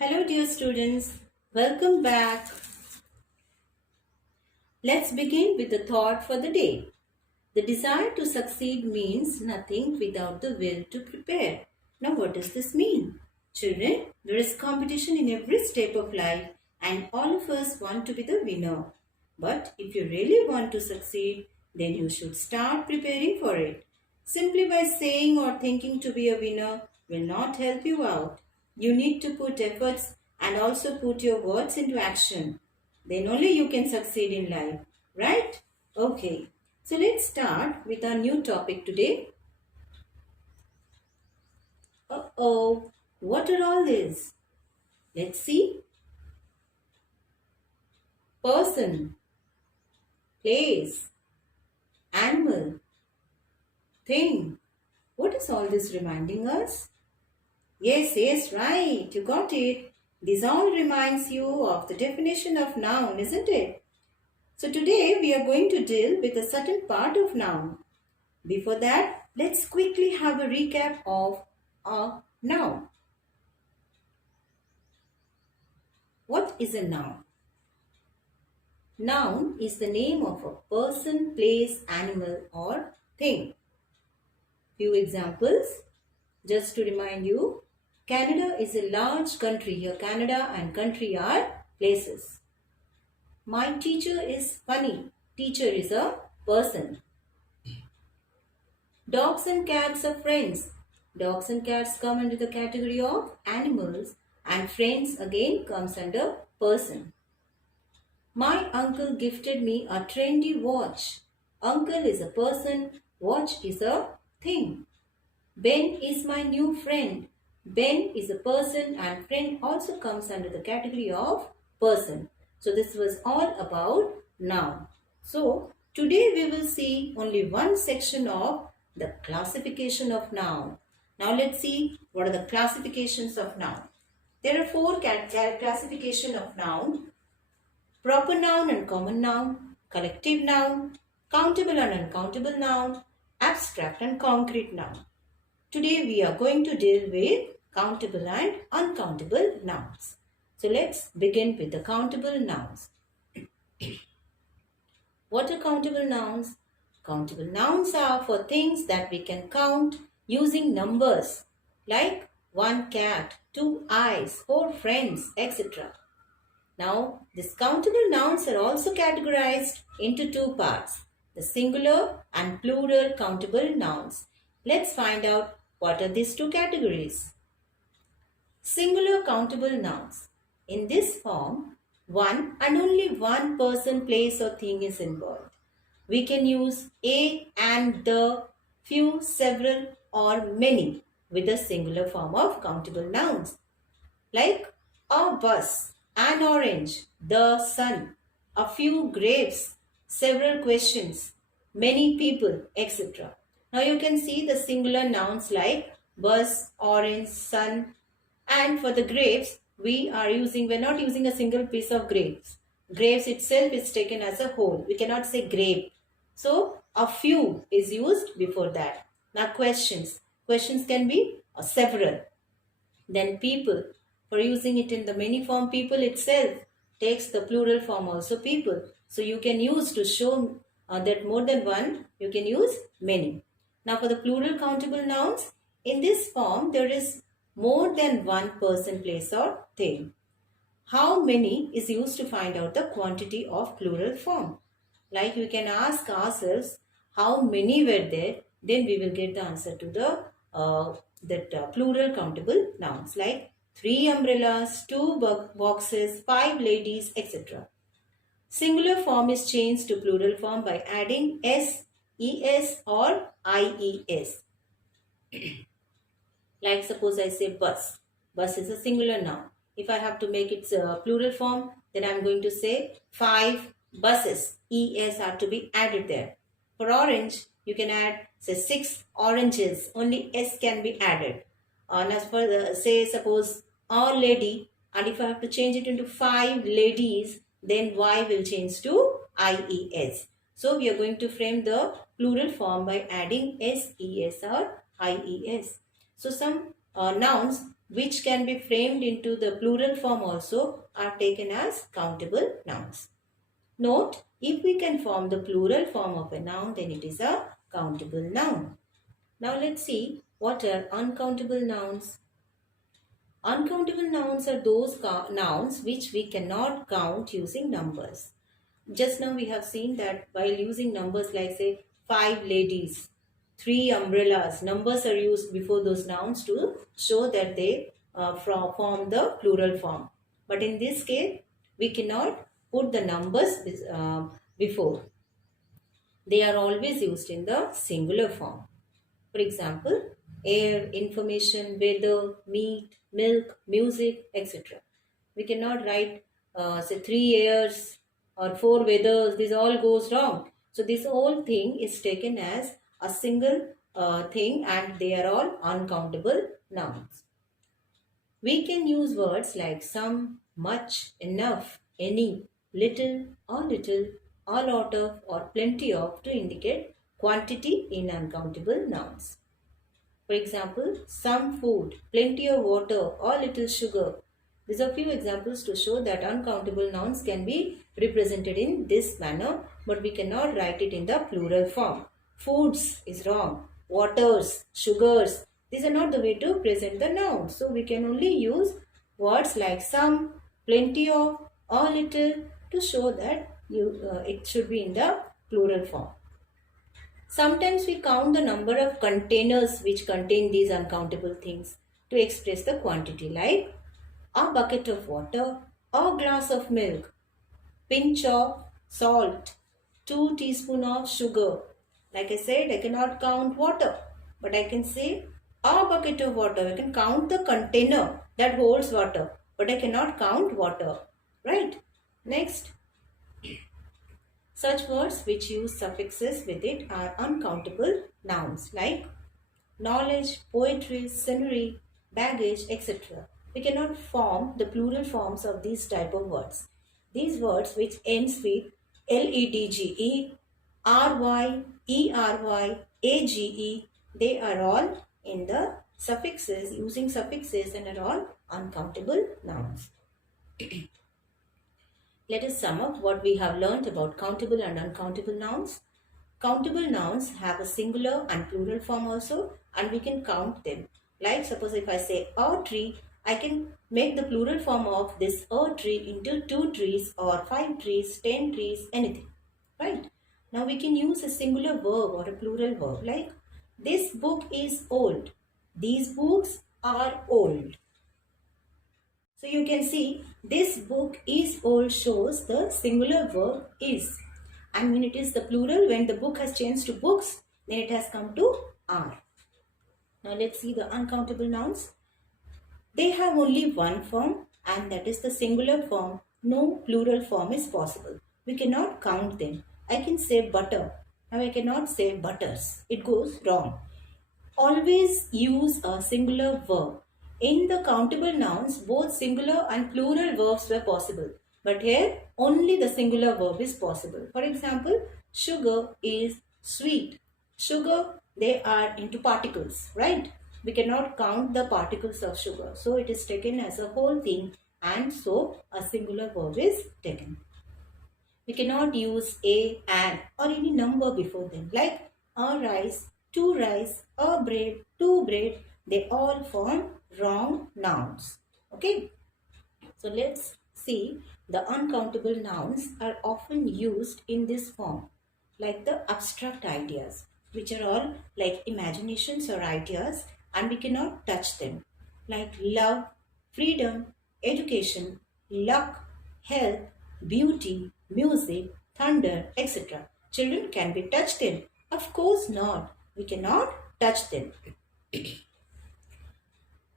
Hello dear students, welcome back. Let's begin with the thought for the day. The desire to succeed means nothing without the will to prepare. Now what does this mean? Children, there is competition in every step of life and all of us want to be the winner. But if you really want to succeed, then you should start preparing for it. Simply by saying or thinking to be a winner will not help you out. You need to put efforts and also put your words into action. Then only you can succeed in life, right? Okay, so let's start with our new topic today. Uh-oh, what are all these? Let's see. Person, place, animal, thing. What is all this reminding us? Yes, right. You got it. This all reminds you of the definition of noun, isn't it? So today we are going to deal with a certain part of noun. Before that, let's quickly have a recap of a noun. What is a noun? Noun is the name of a person, place, animal or thing. Few examples. Just to remind you, Canada is a large country. Here Canada and country are places. My teacher is funny. Teacher is a person. Dogs and cats are friends. Dogs and cats come under the category of animals and friends again comes under person. My uncle gifted me a trendy watch. Uncle is a person, watch is a thing. Ben is my new friend. Ben is a person and friend also comes under the category of person. So this was all about noun. So today we will see only one section of the classification of noun. Now let's see what are the classifications of noun. There are four classification of noun. Proper noun and common noun, collective noun, countable and uncountable noun, abstract and concrete noun. Today we are going to deal with countable and uncountable nouns. So let's begin with the countable nouns. What are countable nouns? Countable nouns are for things that we can count using numbers like 1 cat, 2 eyes, 4 friends, etc. Now, these countable nouns are also categorized into two parts, the singular and plural countable nouns. Let's find out what are these two categories. Singular countable nouns. In this form, one and only one person, place or thing is involved. We can use a and the, few, several or many with the singular form of countable nouns. Like a bus, an orange, the sun, a few grapes, several questions, many people, etc. Now you can see the singular nouns like bus, orange, sun, and for the grapes we're not using a single piece of grapes. Grapes itself is taken as a whole. We cannot say grape. So a few is used before that. Now questions. Questions can be several. Then people. For using it in the many form, people itself takes the plural form also people. So you can use to show that more than one, you can use many. Now for the plural countable nouns, in this form there is more than one person, place or thing. How many is used to find out the quantity of plural form. Like we can ask ourselves how many were there, then we will get the answer to the plural countable nouns like 3 umbrellas, 2 boxes, 5 ladies, etc. Singular form is changed to plural form by adding s, es or ies. Like suppose I say bus. Bus is a singular noun. If I have to make its plural form, then I am going to say 5 buses. Es are to be added there. For orange, you can add say 6 oranges. Only s can be added. And as for say suppose a lady, and if I have to change it into 5 ladies, then y will change to ies. So we are going to frame the plural form by adding s, es or ies. So some nouns which can be framed into the plural form also are taken as countable nouns. Note, if we can form the plural form of a noun, then it is a countable noun. Now let's see what are uncountable nouns. Uncountable nouns are those nouns which we cannot count using numbers. Just now we have seen that while using numbers like say 5 ladies, 3 umbrellas, numbers are used before those nouns to show that they form the plural form. But in this case, we cannot put the numbers before. They are always used in the singular form. For example, air, information, weather, meat, milk, music, etc. We cannot write say 3 airs or 4 weathers. This all goes wrong. So this whole thing is taken as a single thing and they are all uncountable nouns. We can use words like some, much, enough, any, little, a lot of, or plenty of to indicate quantity in uncountable nouns. For example, some food, plenty of water, or little sugar. These are few examples to show that uncountable nouns can be represented in this manner, but we cannot write it in the plural form. Foods is wrong. Waters, sugars, these are not the way to present the nouns. So we can only use words like some, plenty of, or little to show that it should be in the plural form. Sometimes we count the number of containers which contain these uncountable things to express the quantity, like a bucket of water, a glass of milk, pinch of salt, 2 teaspoons of sugar. Like I said, I cannot count water, but I can say a bucket of water. I can count the container that holds water, but I cannot count water. Right? Next. Such words which use suffixes with it are uncountable nouns like knowledge, poetry, scenery, baggage, etc. We cannot form the plural forms of these type of words. These words which ends with ledge, ry, ery, age, they are all in the suffixes, using suffixes, and are all uncountable nouns. Let us sum up what we have learnt about countable and uncountable nouns. Countable nouns have a singular and plural form also, and we can count them. Like suppose if I say a tree, I can make the plural form of this a tree into 2 trees or 5 trees, 10 trees, anything. Right? Now we can use a singular verb or a plural verb like this book is old. These books are old. So you can see this book is old shows the singular verb is. And when it is the plural, when the book has changed to books, then it has come to are. Now let's see the uncountable nouns. They have only one form and that is the singular form. No plural form is possible. We cannot count them. I can say butter. Now I cannot say butters. It goes wrong. Always use a singular verb. In the countable nouns, both singular and plural verbs were possible. But here, only the singular verb is possible. For example, sugar is sweet. Sugar, they are into particles, right? We cannot count the particles of sugar. So, it is taken as a whole thing and so a singular verb is taken. We cannot use a, an or any number before them like a rice, 2 rice, a bread, 2 bread. They all form wrong nouns. Okay. So let's see the uncountable nouns are often used in this form like the abstract ideas which are all like imaginations or ideas and we cannot touch them like love, freedom, education, luck, health, beauty, music, thunder, etc. Children, can we touch them? Of course not. We cannot touch them.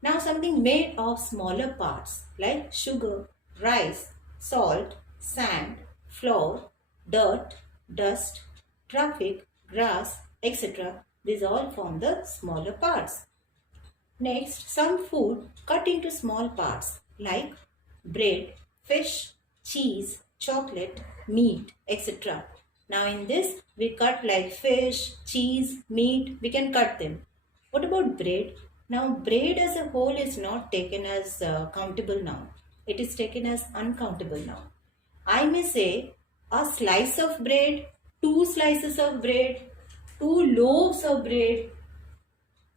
Now something made of smaller parts like sugar, rice, salt, sand, flour, dirt, dust, traffic, grass, etc. These all form the smaller parts. Next, some food cut into small parts like bread, fish, cheese, chocolate, meat, etc. Now in this, we cut like fish, cheese, meat, we can cut them. What about bread? Now, bread as a whole is not taken as countable noun. It is taken as uncountable noun. I may say a slice of bread, two slices of bread, two loaves of bread,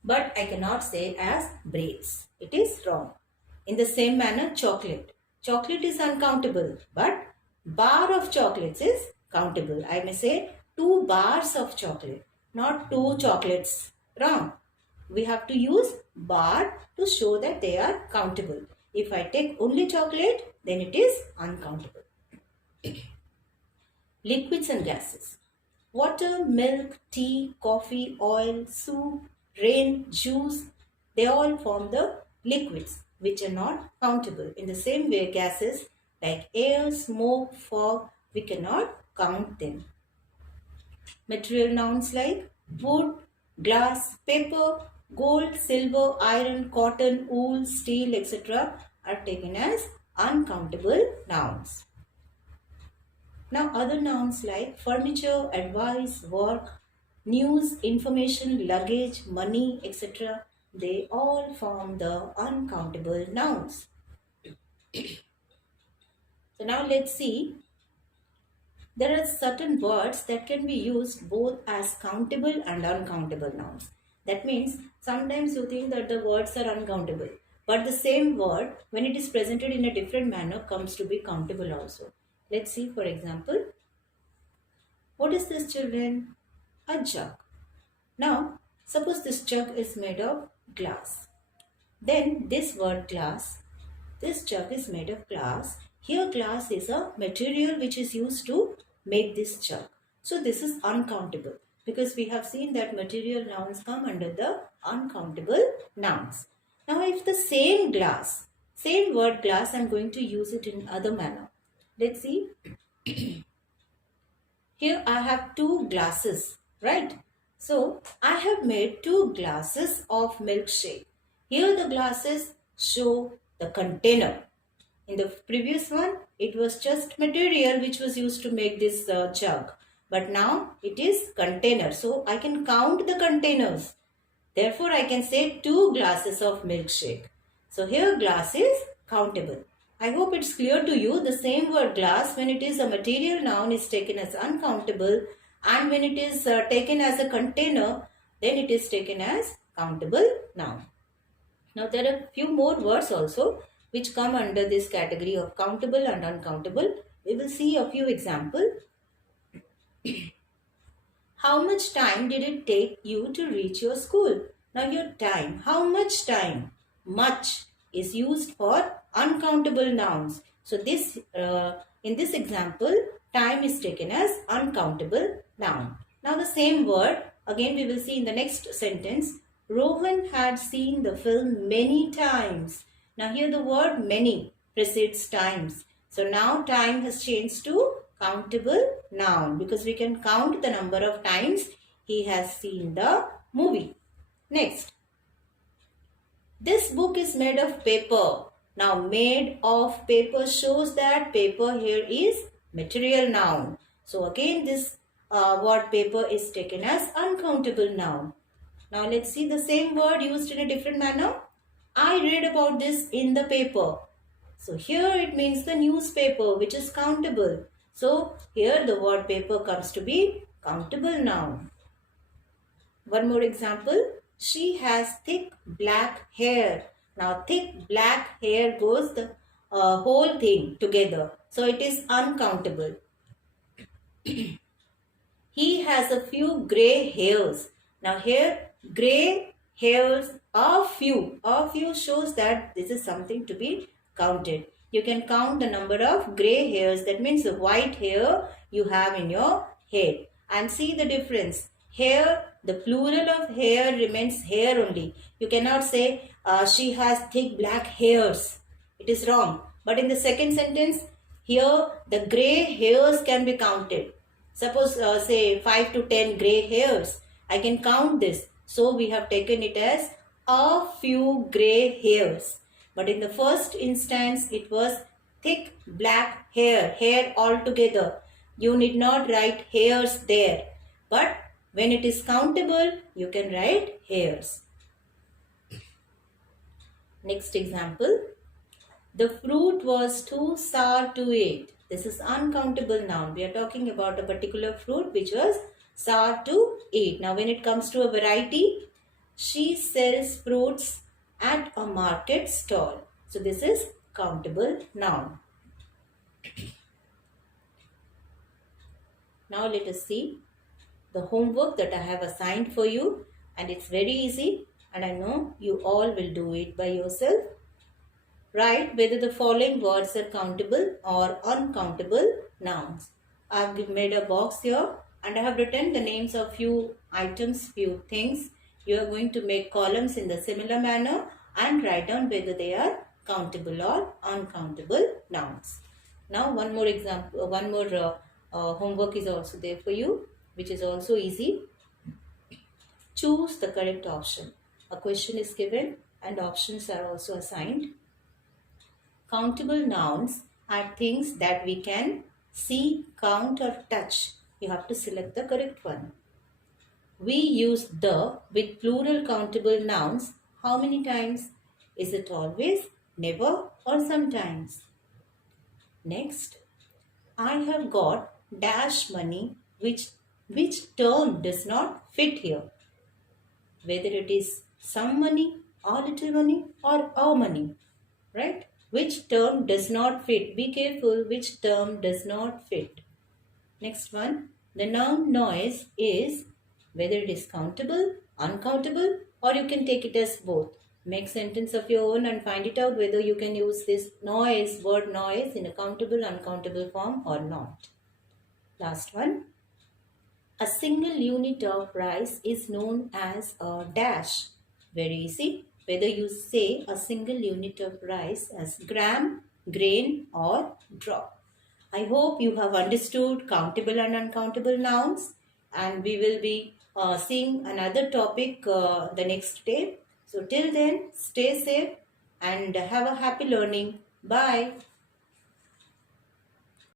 but I cannot say as braids. It is wrong. In the same manner, chocolate. Chocolate is uncountable, but bar of chocolates is countable. I may say two bars of chocolate, not two chocolates. Wrong. We have to use bar to show that they are countable. If I take only chocolate, then it is uncountable. Liquids and gases. Water, milk, tea, coffee, oil, soup, rain, juice, they all form the liquids which are not countable. In the same way, gases like air, smoke, fog, we cannot count them. Material nouns like wood, glass, paper, gold, silver, iron, cotton, wool, steel, etc. are taken as uncountable nouns. Now other nouns like furniture, advice, work, news, information, luggage, money, etc. they all form the uncountable nouns. So now let's see. There are certain words that can be used both as countable and uncountable nouns. That means sometimes you think that the words are uncountable, but the same word, when it is presented in a different manner, comes to be countable also. Let's see, for example, what is this, children? A jug. Now, suppose this jug is made of glass. Then this word glass, this jug is made of glass. Here glass is a material which is used to make this jug. So this is uncountable because we have seen that material nouns come under the uncountable nouns. Now if the same glass, same word glass, I am going to use it in other manner. Let's see. Here I have two glasses, right? So I have made two glasses of milkshake. Here the glasses show the container. In the previous one, it was just material which was used to make this jug. But now it is container. So I can count the containers. Therefore, I can say two glasses of milkshake. So here glass is countable. I hope it's clear to you. The same word glass, when it is a material noun, is taken as uncountable. And when it is taken as a container, then it is taken as countable noun. Now there are few more words also which come under this category of countable and uncountable. We will see a few examples. How much time did it take you to reach your school? Now your time, how much time? Much is used for uncountable nouns. So this in this example, time is taken as uncountable noun. Now the same word, again we will see in the next sentence. Rohan had seen the film many times. Now here the word many precedes times. So now time has changed to countable noun because we can count the number of times he has seen the movie. Next. This book is made of paper. Now made of paper shows that paper here is material noun. So again this word paper is taken as uncountable noun. Now let's see the same word used in a different manner. I read about this in the paper. So here it means the newspaper which is countable. So here the word paper comes to be countable noun. One more example. She has thick black hair. Now thick black hair goes the whole thing together. So it is uncountable. He has a few grey hairs. Now here grey hairs are few. A few shows that this is something to be counted. You can count the number of grey hairs. That means the white hair you have in your head. And see the difference. Hair, the plural of hair remains hair only. You cannot say she has thick black hairs. It is wrong. But in the second sentence, here the grey hairs can be counted. Suppose say 5 to 10 grey hairs. I can count this. So we have taken it as a few grey hairs. But in the first instance, it was thick black hair altogether. You need not write hairs there. But when it is countable, you can write hairs. Next example. The fruit was too sour to eat. This is uncountable noun. We are talking about a particular fruit which was sour to eat. Now when it comes to a variety, she sells fruits at a market stall. So this is countable noun. Now let us see the homework that I have assigned for you, and it's very easy and I know you all will do it by yourself. Write whether the following words are countable or uncountable nouns. I have made a box here and I have written the names of few items, few things. You are going to make columns in the similar manner and write down whether they are countable or uncountable nouns. Now one more example, one more homework is also there for you, which is also easy. Choose the correct option. A question is given and options are also assigned. Countable nouns are things that we can see, count or touch. You have to select the correct one. We use the with plural countable nouns how many times? Is it always, never or sometimes? Next, I have got dash money, which term does not fit here. Whether it is some money or little money or our money, right? Which term does not fit? Be careful which term does not fit. Next one, the noun noise is whether it is countable, uncountable, or you can take it as both. Make sentence of your own and find it out whether you can use this noise, word noise in a countable, uncountable form or not. Last one, a single unit of rice is known as a dash. Very easy. Whether you say a single unit of rice as gram, grain or drop. I hope you have understood countable and uncountable nouns, and we will be seeing another topic the next day. So till then, stay safe and have a happy learning. Bye.